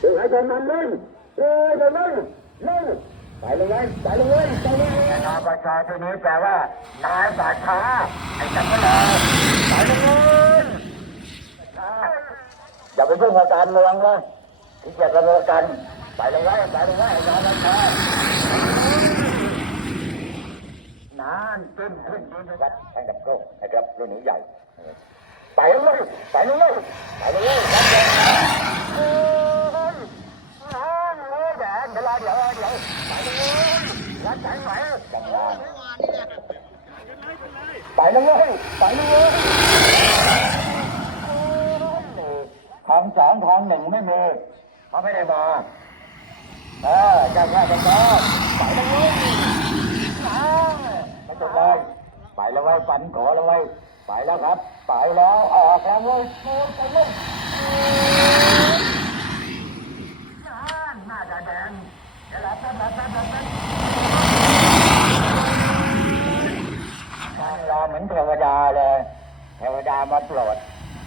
เดี๋ยวให้คนมันเล่นเออเดี๋ยวเล่นเล่นไปเลยไว้ไปเลยไว้ไปเลยนายประชาที่นี้แปลว่านายบาดขาไอ้จัก็เลยไปเลยอย่าไปยุ่งกับการเมืองเลยที่เกี่ยวกับเรื่องกันไปเลยไว้ไปเลยไว้ไอ้นายประชานานขึ้นขึ้นขึ้นวัดทางดับโก้นะครับรุ่นหนูใหญ่ ไปเลยไปเลยไปเลยวัดใหญ่โอ้ยนานเลยแดงเดี๋ยวเดี๋ยวเดี๋ยว ไปเลย ไปเลยทางสองทางหนึ่งไม่มีเขาไม่ได้มาเออจังหวะจังหวะไปเลยไม่จบเลยไปแล้วไว้ฝันขอแล้วไว้ไปแล้วครับ ไปแล้วออกแล้วเว้ยไปเลยน่าจะแดงเดี๋ยวรับแป๊บแป๊บแป๊บแป๊บแป๊บ รอเหมือนเทวดาเลย เทวดามาโปรด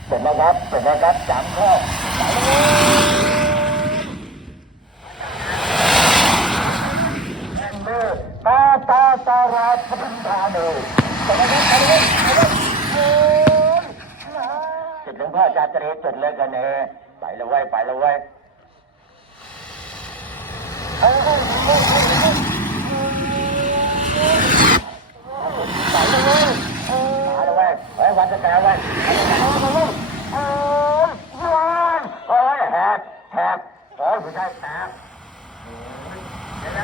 เสร็จแล้วครับเสร็จแล้วครับสามข้อไปเลยแอนเดอร์ตาตาตาราพรินทาโนไปเลยครับไปเลยไปเลยโอ้ยจุดหลวงพ่อจาตรีจุดเลยกันเองไปเลยเว้ยไปเลยเว้ ไว้วันจะแปลว่าโอ้โหโอ้ยยอนโอ้ยแหบแหบโอ้ยผู้ชายแหบเห็นไหม